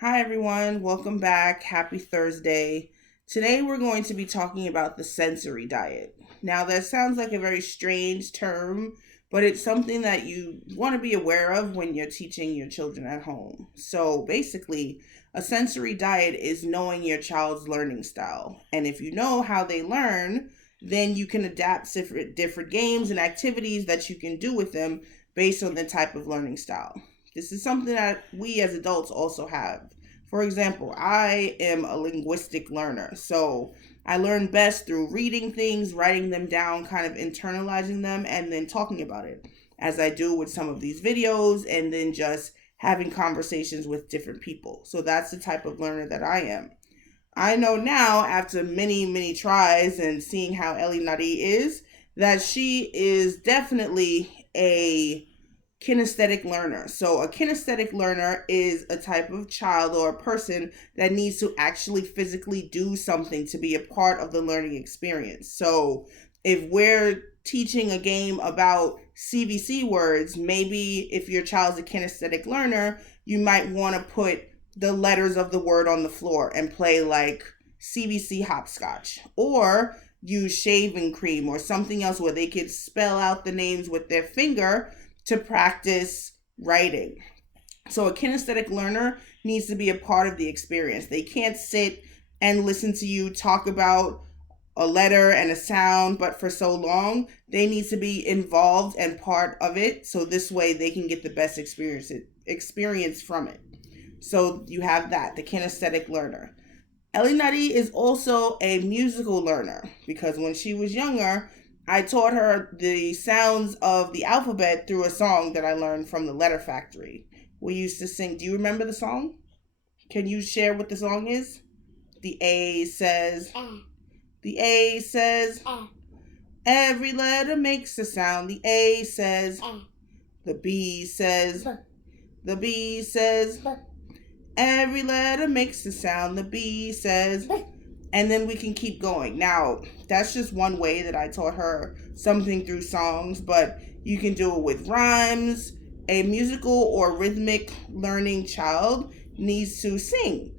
Hi, everyone. Welcome back. Happy Thursday. Today, we're going to be talking about the sensory diet. Now, that sounds like a very strange term, but it's something that you want to be aware of when you're teaching your children at home. So, basically, a sensory diet is knowing your child's learning style. And if you know how they learn, then you can adapt different games and activities that you can do with them based on the type of learning style. This is something that we as adults also have. For example, I am a linguistic learner. So I learn best through reading things, writing them down, kind of internalizing them, and then talking about it, as I do with some of these videos, and then just having conversations with different people. So that's the type of learner that I am. I know now, after many, many tries and seeing how Ellie Nadi is, that she is definitely a kinesthetic learner. So a kinesthetic learner is a type of child or a person that needs to actually physically do something to be a part of the learning experience. So if we're teaching a game about CVC words, maybe if your child's a kinesthetic learner, you might want to put the letters of the word on the floor and play like CVC hopscotch, or use shaving cream or something else where they could spell out the names with their finger to practice writing. So a kinesthetic learner needs to be a part of the experience. They can't sit and listen to you talk about a letter and a sound, but for so long, they need to be involved and part of it. So this way they can get the best experience from it. So you have that, the kinesthetic learner. Ellie Nutty is also a musical learner because when she was younger, I taught her the sounds of the alphabet through a song that I learned from the Letter Factory. We used to sing. Do you remember the song? Can you share what the song is? The A says. The A says. Every letter makes a sound. The A says. The B says. The B says. Every letter makes a sound. The B says. And then we can keep going. Now, that's just one way that I taught her something through songs, but you can do it with rhymes. A musical or rhythmic learning child needs to sing.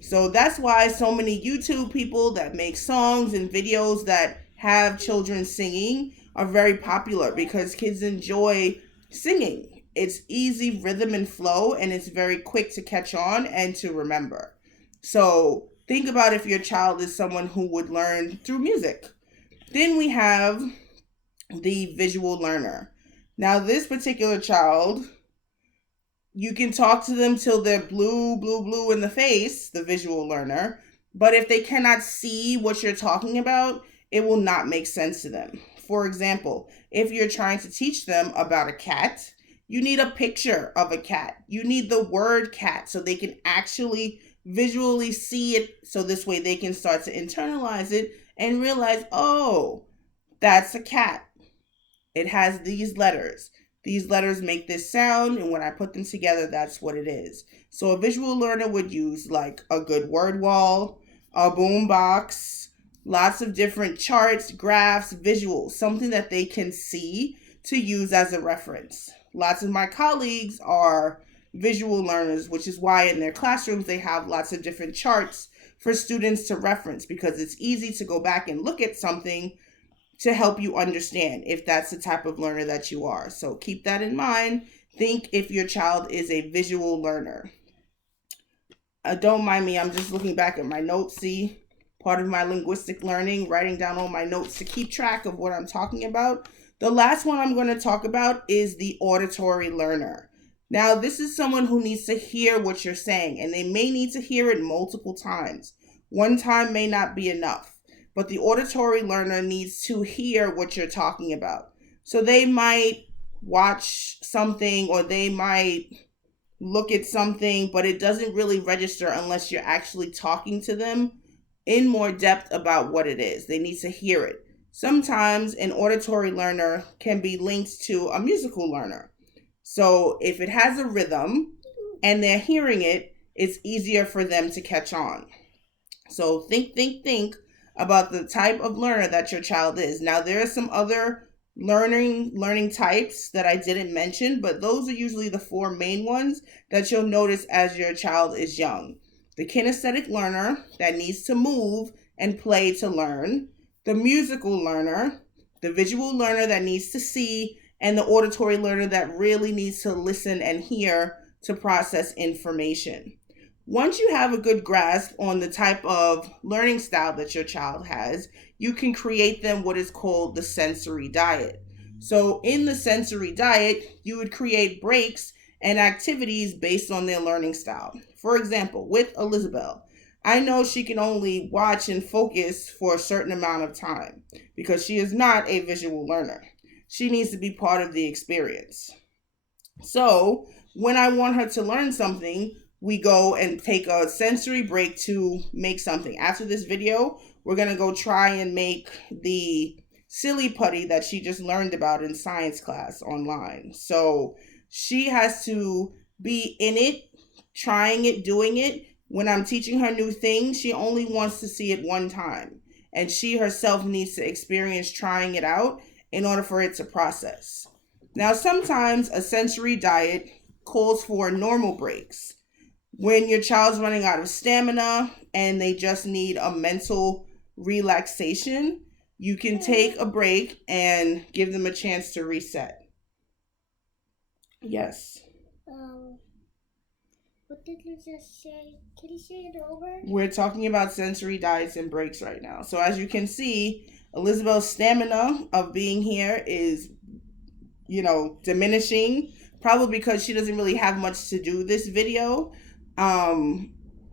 So that's why so many YouTube people that make songs and videos that have children singing are very popular because kids enjoy singing. It's easy rhythm and flow, and it's very quick to catch on and to remember. So think about if your child is someone who would learn through music. Then we have the visual learner. Now, this particular child, you can talk to them till they're blue, blue, blue in the face, the visual learner. But if they cannot see what you're talking about, it will not make sense to them. For example, if you're trying to teach them about a cat, you need a picture of a cat. You need the word cat so they can actually visually see it, so this way they can start to internalize it and realize, oh, that's a cat. It has these letters. These letters make this sound, and when I put them together, that's what it is. So a visual learner would use like a good word wall, a boom box, lots of different charts, graphs, visuals, something that they can see to use as a reference. Lots of my colleagues are visual learners, which is why in their classrooms they have lots of different charts for students to reference, because it's easy to go back and look at something to help you understand if that's the type of learner that you are. So keep that in mind. Think if your child is a visual learner. Don't mind me, I'm just looking back at my notes. See, part of my linguistic learning, writing down all my notes to keep track of what I'm talking about. The last one I'm going to talk about is the auditory learner. Now, this is someone who needs to hear what you're saying, and they may need to hear it multiple times. One time may not be enough, but the auditory learner needs to hear what you're talking about. So they might watch something or they might look at something, but it doesn't really register unless you're actually talking to them in more depth about what it is. They need to hear it. Sometimes an auditory learner can be linked to a musical learner. So if it has a rhythm and they're hearing it, it's easier for them to catch on. So think about the type of learner that your child is. Now, there are some other learning types that I didn't mention, but those are usually the four main ones that you'll notice as your child is young. The kinesthetic learner that needs to move and play to learn, the musical learner, the visual learner that needs to see, and the auditory learner that really needs to listen and hear to process information. Once you have a good grasp on the type of learning style that your child has, you can create them what is called the sensory diet. So in the sensory diet, you would create breaks and activities based on their learning style. For example, with Elizabeth, I know she can only watch and focus for a certain amount of time because she is not a visual learner. She needs to be part of the experience. So when I want her to learn something, we go and take a sensory break to make something. After this video, we're going to go try and make the silly putty that she just learned about in science class online. So she has to be in it, trying it, doing it. When I'm teaching her new things, she only wants to see it one time. And she herself needs to experience trying it out in order for it to process. Now, sometimes a sensory diet calls for normal breaks. When your child's running out of stamina and they just need a mental relaxation, you can take a break and give them a chance to reset. Yes. What did you just say? Can you say it over? We're talking about sensory diets and breaks right now. So as you can see, Elizabeth's stamina of being here is, diminishing, probably because she doesn't really have much to do this video.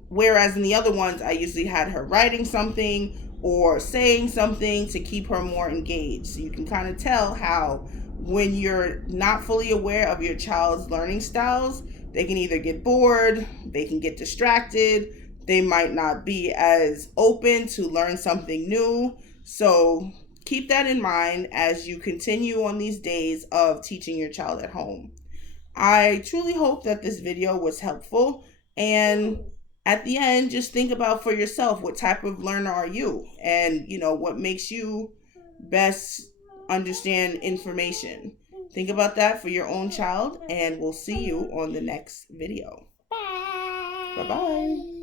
Whereas in the other ones, I usually had her writing something or saying something to keep her more engaged. So you can kind of tell how when you're not fully aware of your child's learning styles, they can either get bored, they can get distracted, they might not be as open to learn something new. So keep that in mind as you continue on these days of teaching your child at home. I truly hope that this video was helpful. And at the end, just think about for yourself, what type of learner are you? And, what makes you best understand information. Think about that for your own child, and we'll see you on the next video. Bye. Bye-bye.